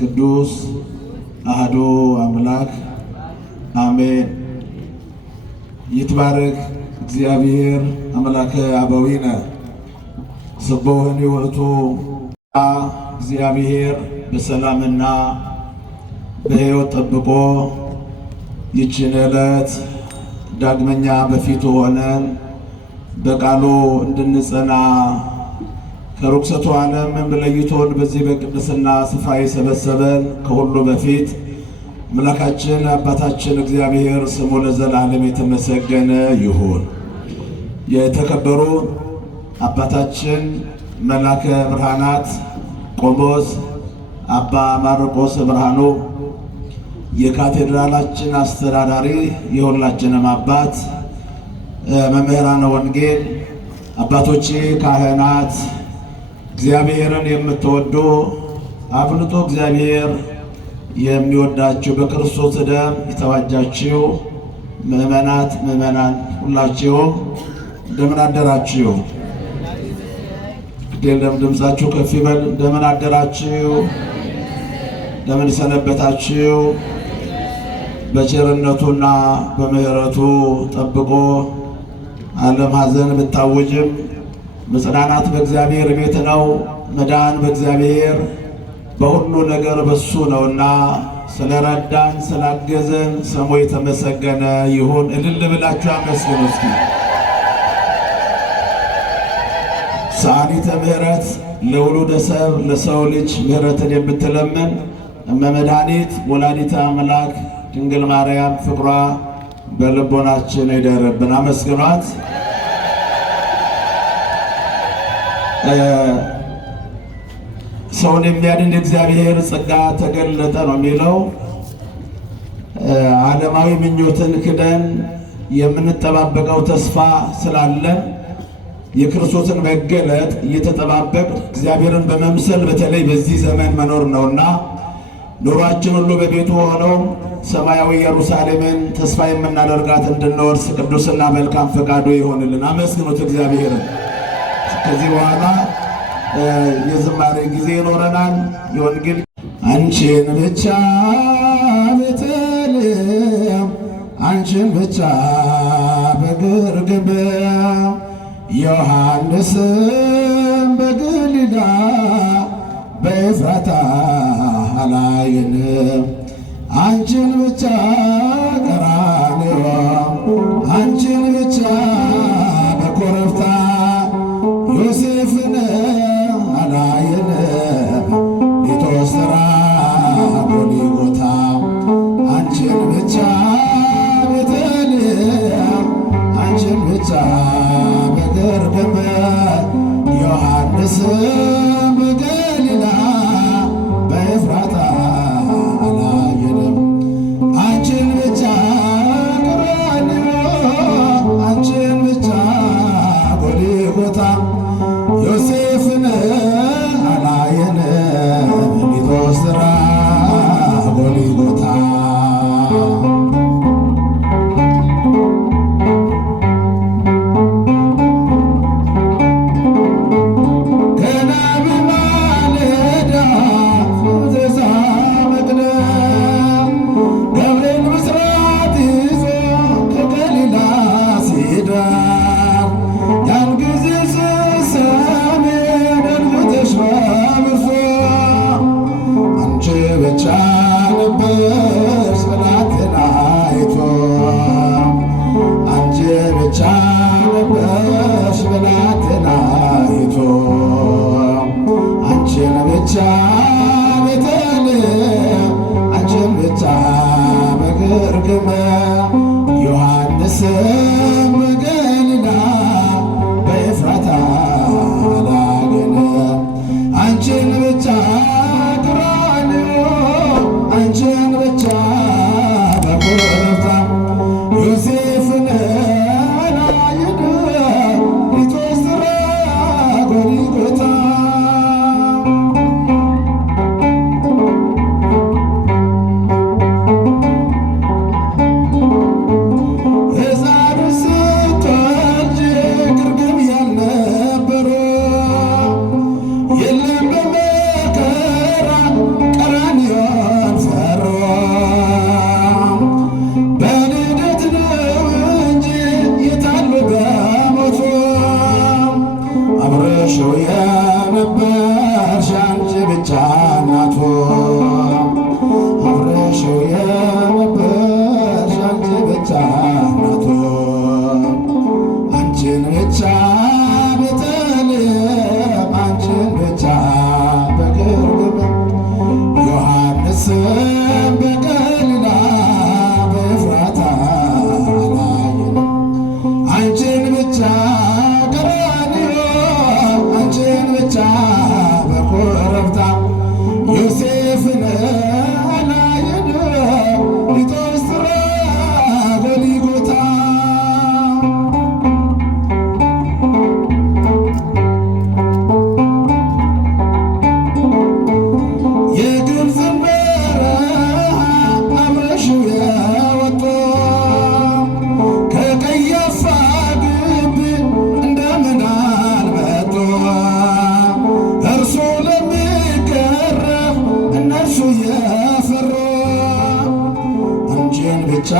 ቅዱስ አሐዱ አምላክ አሜን። ይትባረክ እግዚአብሔር አምላከ አበዊነ ስብሖኒ ውእቱ። እግዚአብሔር በሰላምና በሕይወት ጠብቆ ይችን ዕለት ዳግመኛ በፊቱ ሆነን በቃሉ እንድንጸና ከርኩሰቱ ዓለም ለይቶን በዚህ በቅድስና ስፍራ የሰበሰበን ከሁሉ በፊት አምላካችን አባታችን እግዚአብሔር ስሙ ለዘላለም የተመሰገነ ይሁን። የተከበሩ አባታችን መላከ ብርሃናት ቆሞስ አባ ማርቆስ ብርሃኑ የካቴድራላችን አስተዳዳሪ፣ የሁላችንም አባት መምህራነ ወንጌል አባቶቼ ካህናት፣ እግዚአብሔርን የምትወዱ አብልጦ እግዚአብሔር የሚወዳችሁ በክርስቶስ ደም የተዋጃችሁ ምእመናት ምእመናን ሁላችሁም እንደምን አደራችሁ? ግዴለም ድምፃችሁ ከፍ ይበል። እንደምን አደራችሁ? እንደምን ሰነበታችሁ? በቸርነቱና በምሕረቱ ጠብቆ ዓለም ሐዘን ብታውጅም መጽናናት በእግዚአብሔር ቤት ነው። መዳን በእግዚአብሔር በሁሉ ነገር በሱ ነውና ስለረዳን ስላገዘን ስሙ የተመሰገነ ይሁን። እልል ብላችሁ አመስግኑ እስኪ። ሰዓሊተ ምሕረት ለውሉደ ሰብ ለሰው ልጅ ምሕረትን የምትለምን እመመድኃኒት ወላዲተ አምላክ ድንግል ማርያም ፍቅሯ በልቦናችን ይደርብን። አመስግኗት። ሰውን የሚያድን እግዚአብሔር ጸጋ ተገለጠ ነው የሚለው። ዓለማዊ ምኞትን ክደን የምንጠባበቀው ተስፋ ስላለን የክርስቶስን መገለጥ እየተጠባበቅ እግዚአብሔርን በመምሰል በተለይ በዚህ ዘመን መኖር ነውና ኑሯችን ሁሉ በቤቱ ሆነው ሰማያዊ ኢየሩሳሌምን ተስፋ የምናደርጋት እንድንወርስ ቅዱስና መልካም ፈቃዱ ይሆንልን። አመስግኑት እግዚአብሔርን። ከዚህ በኋላ የዝማሬ ጊዜ ይኖረናል። የወንጌል አንቺን ብቻ ቤተልሔም፣ አንቺን ብቻ በግርግብ፣ ዮሐንስም በገሊላ በኤፍራታ አላየንም። አንቺን ብቻ ቀራንዮ፣ አንቺን ብቻ በኮረብታ ዮሴፍን አላየንም። ሊቶስራ ጎልጎታ አንቺን ብቻ ቤተልሔም፣ አንቺን ብቻ በግርግም፣ ዮሐንስ በገሊላ በኤፍራታ አላየንም። አንቺን ብቻ ቀራንዮ፣ አንቺን ብቻ ጎልጎታ ዮሴፍን አላየንም። ሊቶስራ ጎልጎታ ዮሐንስም በገሊላ በኤፍራታ አላየንም። አንቺን ብቻ ቀራንዮ፣ አንቺን ብቻ በኮረብታ ዮሴፍን አላየንም። ሊቶስራ ጎልጎታ አብረሽው የነበርሽ አንቺ ብቻ እናቱ አንቺን ብቻ ቤተልሔም አንቺን ብቻ በግርግም ዮሐንስም በገሊላ በኤፍራታ አላየንም አንቺን ብቻ ቀራንዮ አንቺን ብቻ በኮረብታ ዮሴፍን አላየንም ሊጦስጥራ ጎልጎታ የግብፅን በረሃ አብረሽው የወጡ ከቀያፋ ግቢ እንደምን አልመጡ እርሱ ለሚገረፍ እነርሱ የፈሩ አንቺን ብቻ